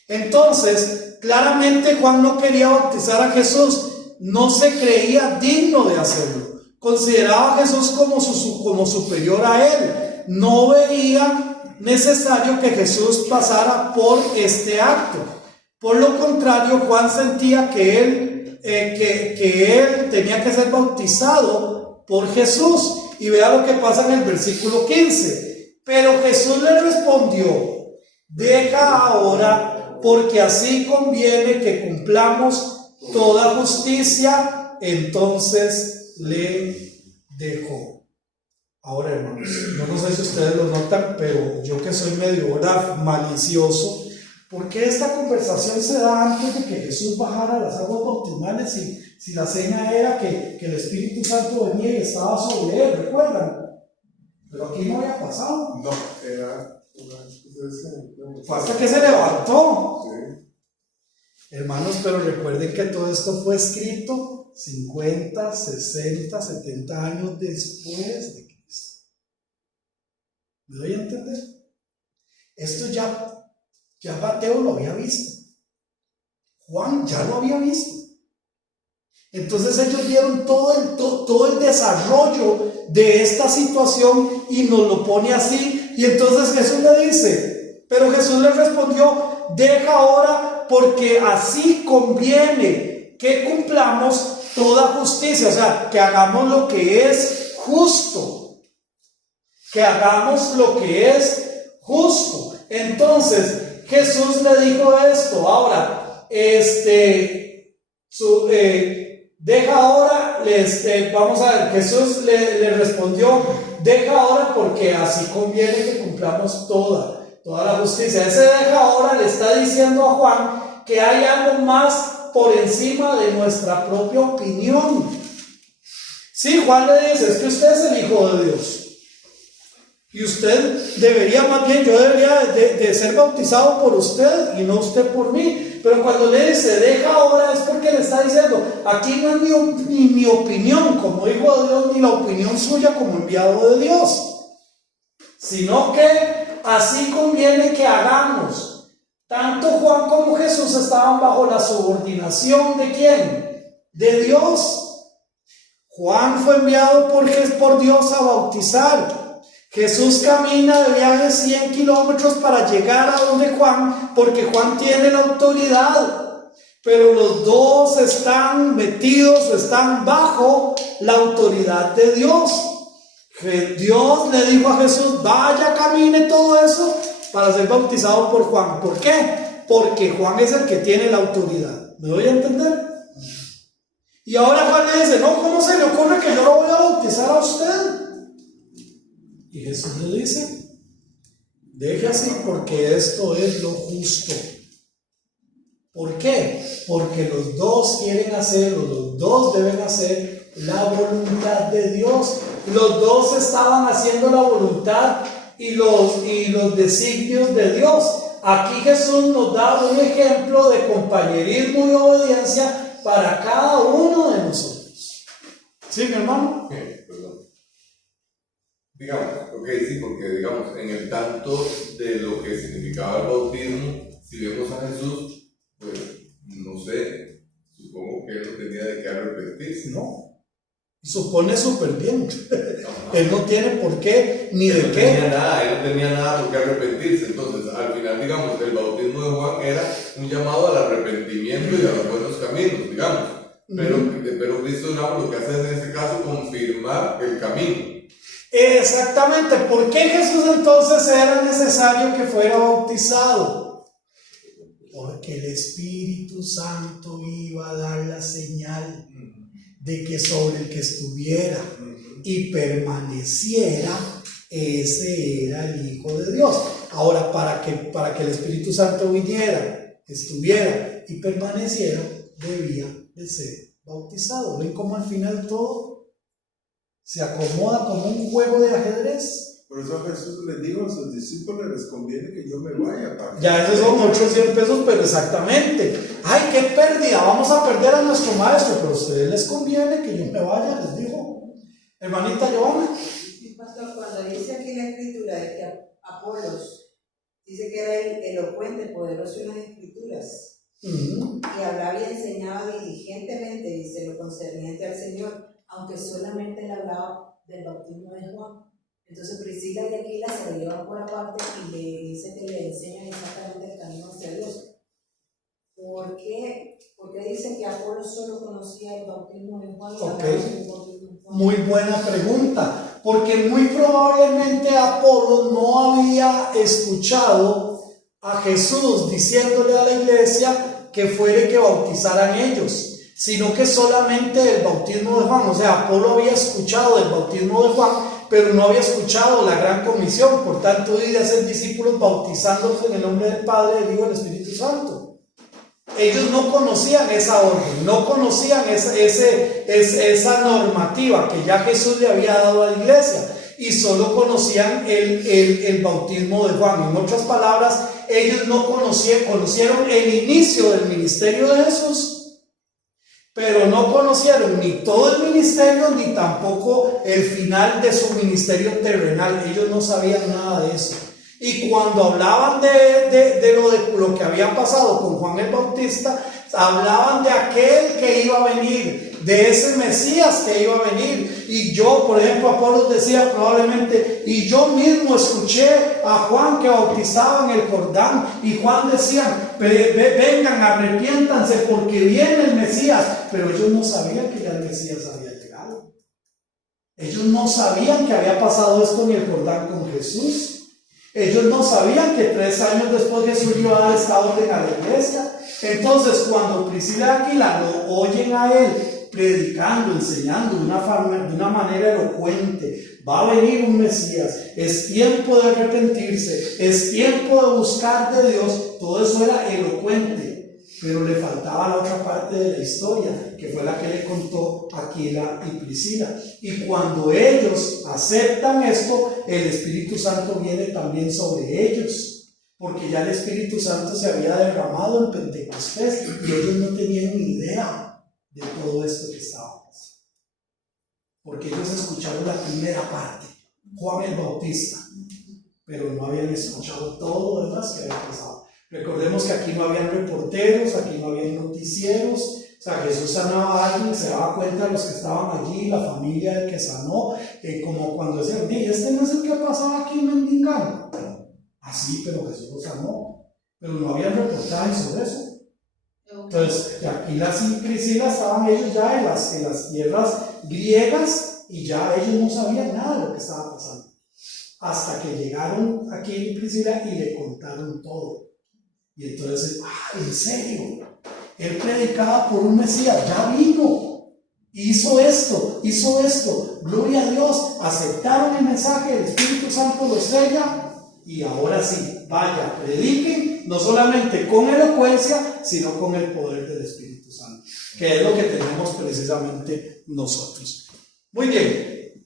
Entonces, claramente Juan no quería bautizar a Jesús, no se creía digno de hacerlo, consideraba a Jesús como superior a él, no veía necesario que Jesús pasara por este acto. Por lo contrario, Juan sentía que él tenía que ser bautizado por Jesús. Y vea lo que pasa en el versículo 15. Pero Jesús le respondió, deja ahora, porque así conviene que cumplamos toda justicia. Entonces le dejó. Ahora, hermanos, yo no sé si ustedes lo notan, pero yo que soy medio malicioso, ¿por qué esta conversación se da antes de que Jesús bajara a las aguas bautismales si la seña era que el Espíritu Santo venía y estaba sobre él? ¿Recuerdan? Pero aquí no había pasado. No, era fue hasta que se levantó. Sí. Hermanos, pero recuerden que todo esto fue escrito 50, 60, 70 años después de Cristo. ¿Me doy a entender? Esto ya Mateo lo había visto, Juan ya lo había visto. Entonces ellos vieron todo el desarrollo de esta situación y nos lo pone así. Y entonces Jesús le dice, pero Jesús le respondió, deja ahora, porque así conviene que cumplamos toda justicia. O sea, que hagamos lo que es justo, que hagamos lo que es justo. Entonces Jesús le dijo esto. Ahora, deja ahora, vamos a ver, Jesús le respondió, deja ahora, porque así conviene que cumplamos toda la justicia. Ese deja ahora le está diciendo a Juan que hay algo más por encima de nuestra propia opinión. Sí, Juan le dice, es que usted es el Hijo de Dios. Y usted debería, más bien, yo debería de ser bautizado por usted y no usted por mí. Pero cuando le dice, deja ahora, es porque le está diciendo, aquí no es ni mi opinión como Hijo de Dios, ni la opinión suya como enviado de Dios, sino que así conviene que hagamos. Tanto Juan como Jesús estaban bajo la subordinación ¿de quién? De Dios. Juan fue enviado por Dios a bautizar. Jesús camina de viaje 100 kilómetros para llegar a donde Juan, porque Juan tiene la autoridad, pero los dos están metidos o están bajo la autoridad de Dios. Dios le dijo a Jesús, vaya, camine todo eso para ser bautizado por Juan. ¿Por qué? Porque Juan es el que tiene la autoridad. ¿Me doy a entender? Y ahora Juan le dice, no, ¿cómo se le ocurre que yo lo voy a bautizar a usted? Y Jesús le dice, deje así, porque esto es lo justo. ¿Por qué? Porque los dos quieren hacerlo, los dos deben hacer la voluntad de Dios. Los dos estaban haciendo la voluntad y los designios de Dios. Aquí Jesús nos da un ejemplo de compañerismo y obediencia para cada uno de nosotros. ¿Sí, mi hermano? Perdón. Digamos, sí, porque digamos, en el tanto de lo que significaba el bautismo, si vemos a Jesús, pues, no sé, supongo que él no tenía de qué arrepentirse. No. Supone súper bien. Él no tiene por qué ni de Él no qué. tenía nada, él no tenía nada por qué arrepentirse. Entonces, al final, digamos, el bautismo de Juan era un llamado al arrepentimiento y a los buenos caminos, digamos. Pero Cristo, digamos, lo que hace es en este caso confirmar el camino. Exactamente. ¿Por qué Jesús entonces era necesario que fuera bautizado? Porque el Espíritu Santo iba a dar la señal de que sobre el que estuviera y permaneciera, ese era el Hijo de Dios. Ahora, para que el Espíritu Santo viniera, estuviera y permaneciera, debía de ser bautizado. ¿Ven cómo al final todo se acomoda como un juego de ajedrez? Por eso Jesús les dijo a sus discípulos, les conviene que yo me vaya. Ya esos son otros 100 pesos, pero exactamente. ¡Ay, qué pérdida! Vamos a perder a nuestro maestro, pero a ustedes les conviene que yo me vaya, les dijo. Hermanita Giovanna. Sí, pastor, cuando dice aquí la escritura de que Apolos dice que era elocuente, poderoso en las escrituras, y hablaba y enseñaba diligentemente, dice, lo concerniente al Señor, aunque solamente le hablaba del bautismo de Juan. Entonces Priscila y Aquila se lo llevan por aparte y le dice que le enseñan exactamente el camino hacia Dios. ¿Por qué dice que Apolo solo conocía el bautismo de Juan y hablaba del bautismo de Juan? Muy buena pregunta, porque muy probablemente Apolo no había escuchado a Jesús diciéndole a la iglesia que fuere que bautizaran ellos, sino que solamente el bautismo de Juan. O sea, Apolo había escuchado del bautismo de Juan, pero no había escuchado la gran comisión. Por tanto, ir a ser discípulos bautizándose en el nombre del Padre, del Hijo y del Espíritu Santo. Ellos no conocían esa orden, no conocían esa normativa que ya Jesús le había dado a la iglesia, y solo conocían el bautismo de Juan. En otras palabras, ellos no conocieron el inicio del ministerio de Jesús, pero no conocieron ni todo el ministerio ni tampoco el final de su ministerio terrenal. Ellos no sabían nada de eso. Y cuando hablaban de lo que había pasado con Juan el Bautista, hablaban de aquel que iba a venir, de ese Mesías que iba a venir. Y yo, por ejemplo, Apolos decía probablemente, y yo mismo escuché a Juan que bautizaba en el Jordán, y Juan decía, vengan, arrepiéntanse porque viene el Mesías. Pero ellos no sabían que ya el Mesías había llegado. Ellos no sabían que había pasado esto en el Jordán con Jesús. Ellos no sabían que 3 años después Jesús iba a dar esta orden a la iglesia. Entonces, cuando Priscila y Aquila lo oyen a él predicando, enseñando de una manera elocuente, va a venir un Mesías, es tiempo de arrepentirse, es tiempo de buscar de Dios, todo eso era elocuente, pero le faltaba la otra parte de la historia, que fue la que le contó Aquila y Priscila. Y cuando ellos aceptan esto, el Espíritu Santo viene también sobre ellos, porque ya el Espíritu Santo se había derramado en Pentecostés y ellos no tenían ni idea de todo esto que estaba pasando, porque ellos escucharon la primera parte, Juan el Bautista, pero no habían escuchado todo lo demás que había pasado. Recordemos que aquí no habían reporteros, aquí no habían noticieros. O sea, Jesús sanaba a alguien, se daba cuenta de los que estaban allí, la familia del que sanó, como cuando decían, este no es el que pasaba aquí mendigando. Así, pero Jesús lo sanó, pero no había reportajes sobre eso. Entonces, Aquila y Priscila estaban ellos ya en las tierras griegas y ya ellos no sabían nada de lo que estaba pasando. Hasta que llegaron Aquila y Priscila y le contaron todo. Y entonces, ¿en serio? Él predicaba por un Mesías, ya vino, hizo esto, gloria a Dios, aceptaron el mensaje, el Espíritu Santo lo sella, y ahora sí, vaya, prediquen, no solamente con elocuencia, sino con el poder del Espíritu Santo, que es lo que tenemos precisamente nosotros. Muy bien,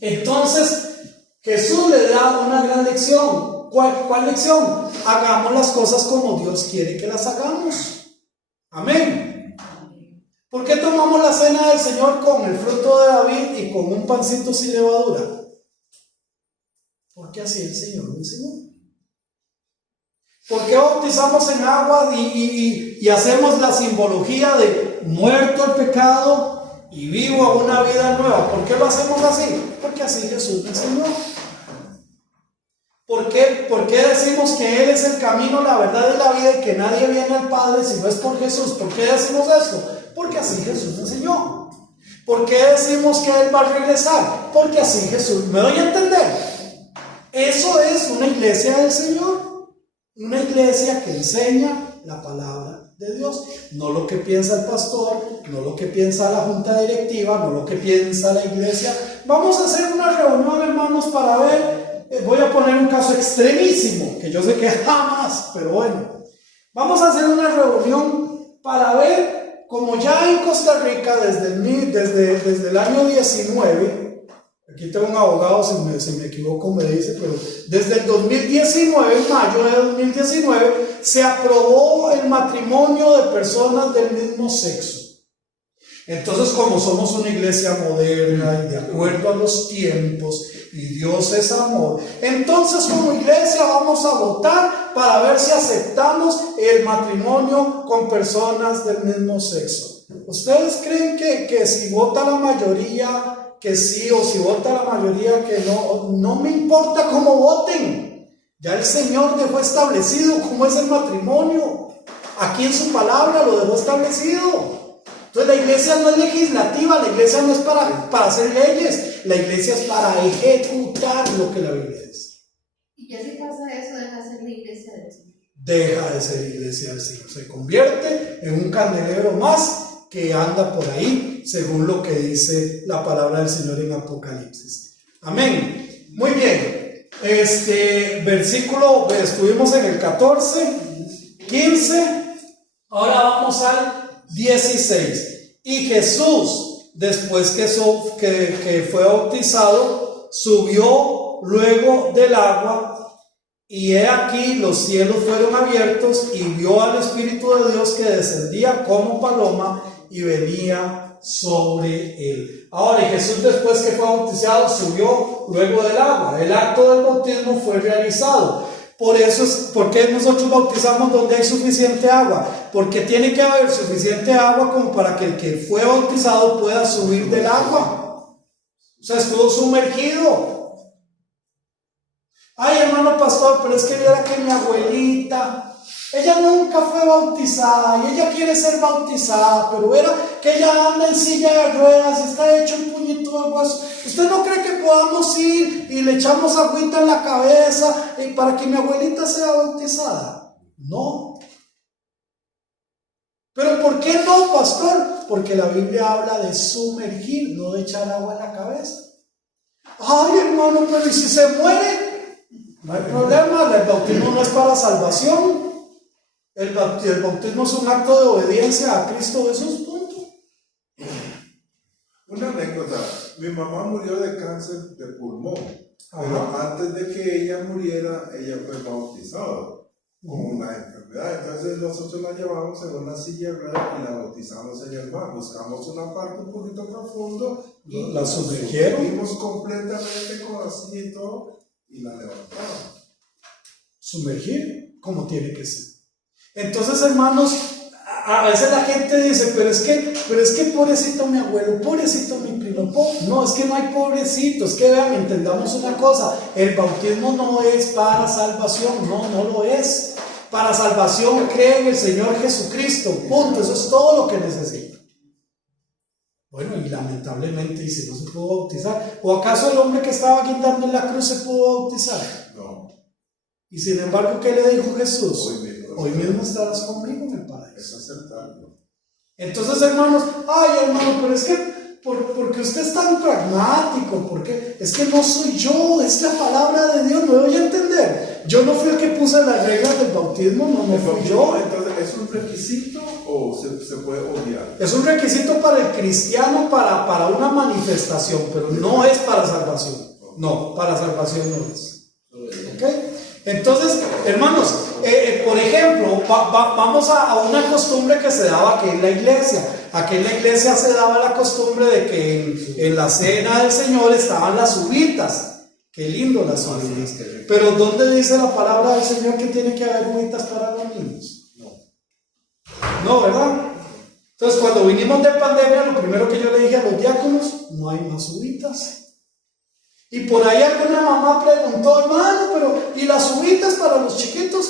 entonces Jesús le da una gran lección. ¿Cuál lección? Hagamos las cosas como Dios quiere que las hagamos. Amén. ¿Por qué tomamos la cena del Señor con el fruto de David y con un pancito sin levadura? Porque así el Señor lo enseñó. ¿Por qué bautizamos en agua y hacemos la simbología de muerto el pecado, y vivo a una vida nueva. ¿Por qué lo hacemos así? Porque así Jesús me enseñó. ¿Por qué decimos que Él es el camino, la verdad y la vida y que nadie viene al Padre si no es por Jesús? ¿Por qué decimos esto? Porque así Jesús me enseñó. ¿Por qué decimos que Él va a regresar? Porque así Jesús, ¿me doy a entender? Eso es una iglesia del Señor, una iglesia que enseña la palabra de Dios, no lo que piensa el pastor, no lo que piensa la junta directiva, no lo que piensa la iglesia. Vamos a hacer una reunión, hermanos, para ver, voy a poner un caso extremísimo, que yo sé que jamás, pero bueno, vamos a hacer una reunión para ver, como ya en Costa Rica desde el año 19, aquí tengo un abogado, si me equivoco me dice, pero desde el 2019, en mayo de 2019, se aprobó el matrimonio de personas del mismo sexo. Entonces, como somos una iglesia moderna y de acuerdo a los tiempos, y Dios es amor, entonces como iglesia vamos a votar para ver si aceptamos el matrimonio con personas del mismo sexo. ¿Ustedes creen que si vota la mayoría que sí, o si vota la mayoría que no? No me importa cómo voten. Ya el Señor dejó establecido cómo es el matrimonio. Aquí en su palabra lo dejó establecido. Entonces la iglesia no es legislativa, la iglesia no es para hacer leyes, la iglesia es para ejecutar lo que la Biblia dice. ¿Y qué si pasa eso? Deja de ser la iglesia del Señor. Deja de ser iglesia del Señor, se convierte en un candelero más que anda por ahí, según lo que dice la palabra del Señor en Apocalipsis. Amén. Muy bien. Versículo, estuvimos en el 14, 15, ahora vamos al 16. Y Jesús, después que fue bautizado, subió luego del agua, y he aquí los cielos fueron abiertos, y vio al Espíritu de Dios que descendía como paloma y venía sobre él. Ahora, y Jesús, después que fue bautizado, subió luego del agua. El acto del bautismo fue realizado. Por eso ¿por qué nosotros bautizamos donde hay suficiente agua? Porque tiene que haber suficiente agua como para que el que fue bautizado pueda subir del agua. O sea, estuvo sumergido. Ay, hermano pastor, pero es que viera que mi abuelita, ella nunca fue bautizada y ella quiere ser bautizada, pero verá que ella anda en silla de ruedas y está hecho un puñito de hueso. ¿Usted no cree que podamos ir y le echamos agüita en la cabeza para que mi abuelita sea bautizada? No. ¿Pero por qué no, pastor? Porque la Biblia habla de sumergir, no de echar agua en la cabeza. Ay, hermano, pero ¿y si se muere? No hay problema, el bautismo no es para salvación. El bautismo es un acto de obediencia a Cristo Jesús, punto. Una anécdota, mi mamá murió de cáncer de pulmón, pero antes de que ella muriera, ella fue bautizada con una enfermedad. Entonces nosotros la llevamos en una silla de ruedas y la bautizamos en el mar. Buscamos una parte un poquito profundo y la sumergieron. Fuimos completamente con así y todo y la levantamos. Sumergir como tiene que ser. Entonces, hermanos, a veces la gente dice, pero es que pobrecito mi abuelo, pobrecito mi primo. No, es que no hay pobrecito, es que vean, entendamos una cosa, el bautismo no es para salvación, no lo es. Para salvación cree en el Señor Jesucristo, punto, eso es todo lo que necesita. Bueno, y lamentablemente, ¿y si no se pudo bautizar? ¿O acaso el hombre que estaba guindando en la cruz se pudo bautizar? No. Y sin embargo, ¿qué le dijo Jesús? Hoy mismo estarás conmigo en el paraíso. Es aceptarlo. Entonces, hermanos, ay, hermano, pero es que, porque usted es tan pragmático, porque es que no soy yo, es la palabra de Dios, me doy a entender. Yo no fui el que puse las reglas del bautismo, no fui yo. Entonces, ¿es un requisito o se puede obviar? Es un requisito para el cristiano, para una manifestación, pero no es para salvación. No, para salvación no es. ¿Ok? Entonces, hermanos, por ejemplo, vamos a una costumbre que se daba aquí en la iglesia. Aquí en la iglesia se daba la costumbre de que en la cena del Señor estaban las uvitas. Qué lindo las uvitas. Pero ¿dónde dice la palabra del Señor que tiene que haber uvitas para los niños? No, ¿verdad? Entonces, cuando vinimos de pandemia, lo primero que yo le dije a los diáconos, no hay más uvitas. Y por ahí alguna mamá preguntó, hermano, pero ¿y las uvitas para los chiquitos?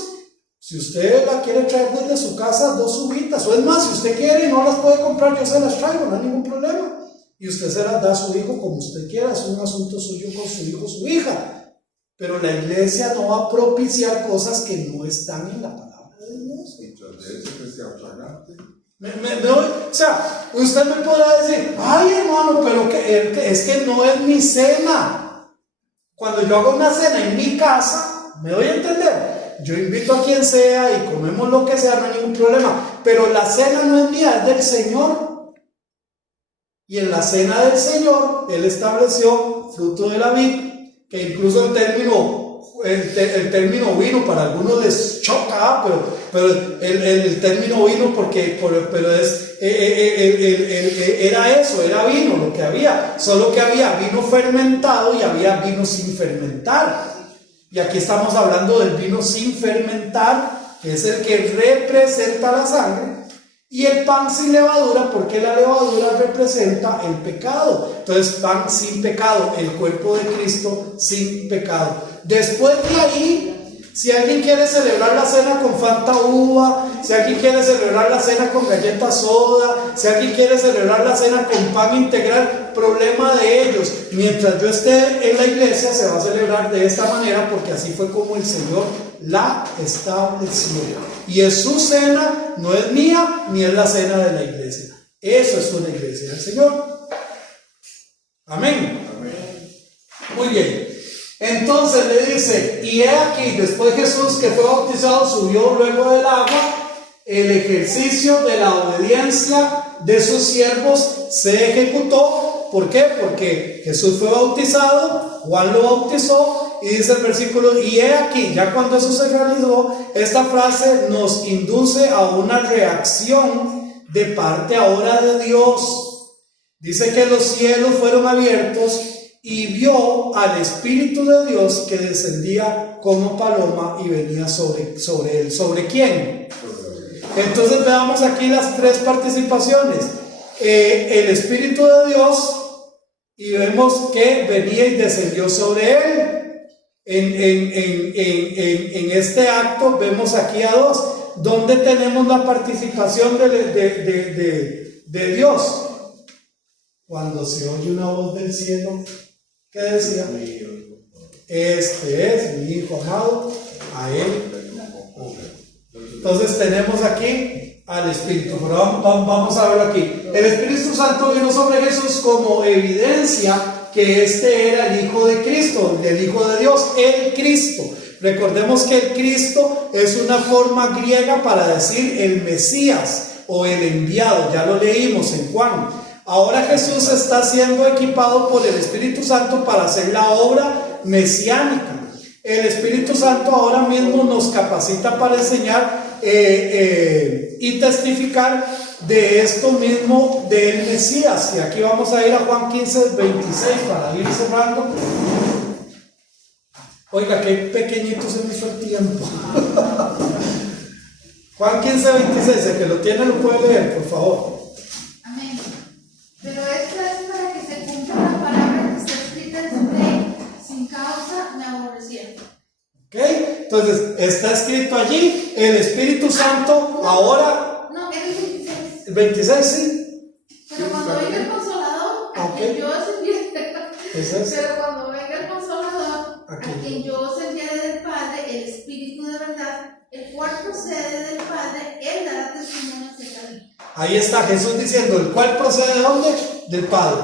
Si usted la quiere traer desde su casa, 2 uvitas, o es más, si usted quiere y no las puede comprar, yo se las traigo, no hay ningún problema. Y usted se las da a su hijo como usted quiera, es un asunto suyo con su hijo o su hija. Pero la iglesia no va a propiciar cosas que no están en la palabra de Dios. O sea, usted me podrá decir, ay hermano, pero es que no es mi cena. Cuando yo hago una cena en mi casa, me doy a entender, yo invito a quien sea y comemos lo que sea, no hay ningún problema, pero la cena no es mía, es del Señor. Y en la cena del Señor, Él estableció fruto de la vid, que incluso el término vino para algunos les choca, pero el término vino era eso, era vino lo que había, solo que había vino fermentado y había vino sin fermentar. Y aquí estamos hablando del vino sin fermentar, que es el que representa la sangre. Y el pan sin levadura, porque la levadura representa el pecado. Entonces, pan sin pecado, el cuerpo de Cristo sin pecado. Después de ahí, si alguien quiere celebrar la cena con Fanta uva, si alguien quiere celebrar la cena con galleta soda, si alguien quiere celebrar la cena con pan integral, problema de ellos. Mientras yo esté en la iglesia, se va a celebrar de esta manera, porque así fue como el Señor la estableció. Y es su cena, no es mía, ni es la cena de la iglesia. Eso es una iglesia del Señor. Amén. Muy bien. Entonces le dice, y he aquí, después Jesús que fue bautizado subió luego del agua, el ejercicio de la obediencia de sus siervos se ejecutó. ¿Por qué? Porque Jesús fue bautizado, Juan lo bautizó, y dice el versículo, y he aquí, ya cuando eso se realizó, esta frase nos induce a una reacción de parte ahora de Dios. Dice que los cielos fueron abiertos y vio al Espíritu de Dios que descendía como paloma y venía sobre él. ¿Sobre quién? Entonces veamos aquí las 3 participaciones. El Espíritu de Dios, y vemos que venía y descendió sobre él. En este acto vemos aquí a 2, donde tenemos la participación de Dios. Cuando se oye una voz del cielo, ¿qué decía? Este es mi Hijo amado, a él. Entonces tenemos aquí al Espíritu, pero vamos a verlo aquí. El Espíritu Santo vino sobre Jesús como evidencia que este era el Hijo de Cristo, el Hijo de Dios, el Cristo. Recordemos que el Cristo es una forma griega para decir el Mesías o el enviado, ya lo leímos en Juan. Ahora Jesús está siendo equipado por el Espíritu Santo para hacer la obra mesiánica. El Espíritu Santo ahora mismo nos capacita para enseñar y testificar de esto mismo del Mesías. Y aquí vamos a ir a Juan 15:26 para ir cerrando. Oiga, qué pequeñito se me hizo el tiempo. Juan 15:26, el que lo tiene lo puede leer, por favor. Amén. Pero esto es para que se cumpla la palabra que está escrita en su ley: sin causa me aborrecieron. ¿Ok? Entonces, está escrito allí, el Espíritu Santo ahora. No, es el 26. El 26, sí. Pero cuando venga el Consolador, a Ok. quien yo os enviaré. Ese es. Pero cuando venga el Consolador, a Aquí. quien yo os enviaré del Padre, el Espíritu de verdad, el cual procede del Padre, él dará testimonio acerca de mí. Ahí está Jesús diciendo, ¿el cual procede de dónde? Del Padre.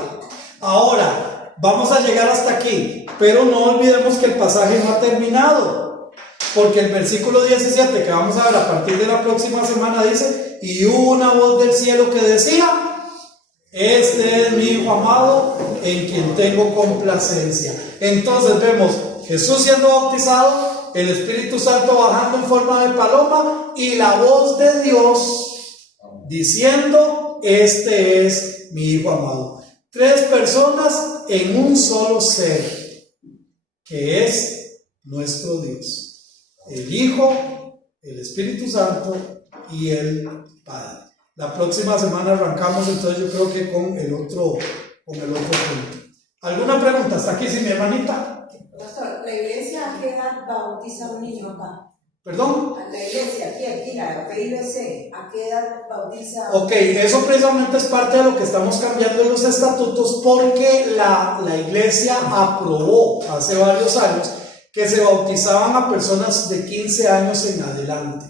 Ahora, vamos a llegar hasta aquí, pero no olvidemos que el pasaje no ha terminado, porque el versículo 17 que vamos a ver a partir de la próxima semana dice, y hubo una voz del cielo que decía, este es mi Hijo amado, en quien tengo complacencia. Entonces vemos Jesús siendo bautizado, el Espíritu Santo bajando en forma de paloma y la voz de Dios diciendo, este es mi Hijo amado. 3 personas en un solo ser, que es nuestro Dios, el Hijo, el Espíritu Santo y el Padre. La próxima semana arrancamos, entonces yo creo que con el otro punto. ¿Alguna pregunta? ¿Hasta aquí, sí, mi hermanita? Pastor, ¿la iglesia a qué edad bautiza a un niño acá? ¿Perdón? La iglesia, aquí, la PIBC, ¿a qué edad bautiza? Ok, eso precisamente es parte de lo que estamos cambiando en los estatutos, porque la iglesia aprobó hace varios años que se bautizaban a personas de 15 años en adelante.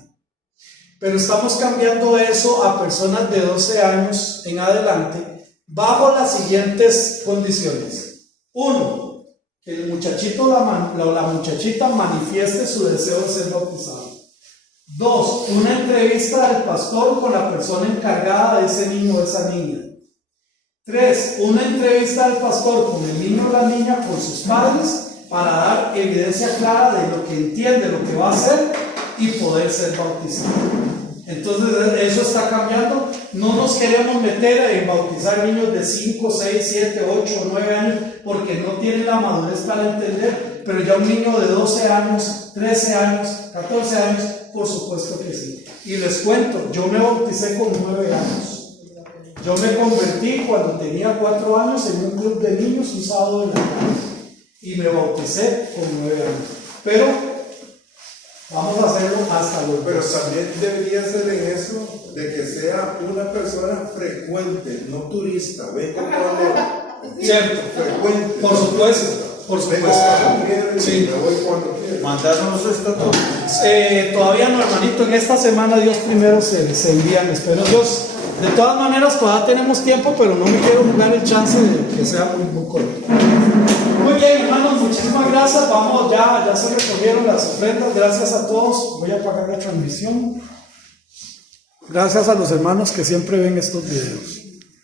Pero estamos cambiando eso a personas de 12 años en adelante bajo las siguientes condiciones. 1. Que el muchachito o la muchachita manifieste su deseo de ser bautizado. 2. Una entrevista del pastor con la persona encargada de ese niño o esa niña. 3. Una entrevista del pastor con el niño o la niña, con sus padres, para dar evidencia clara de lo que entiende, lo que va a hacer y poder ser bautizado. Entonces eso está cambiando. No nos queremos meter en bautizar niños de 5, 6, 7, 8 o 9 años porque no tienen la madurez para entender, pero ya un niño de 12 años, 13 años, 14 años, por supuesto que sí. Y les cuento, yo me bauticé con 9 años. Yo me convertí cuando tenía 4 años en un club de niños un sábado de la tarde y me bauticé con 9 años. Pero vamos a hacerlo hasta luego. Pero también debería ser en eso de que sea una persona frecuente, no turista. Vengo cuando Cierto. frecuente. Por supuesto. Por Vengo supuesto. cuando quiero y Sí. me voy cuando quiero. Mandaron los estatutos. Todavía no, hermanito, en esta semana Dios primero se envían, espero Dios. De todas maneras, todavía tenemos tiempo, pero no me quiero jugar el chance de que sea muy corto. Muy bien, hermanos, muchísimas gracias. Vamos, ya se recogieron las ofrendas. Gracias a todos. Voy a apagar la transmisión. Gracias a los hermanos que siempre ven estos videos.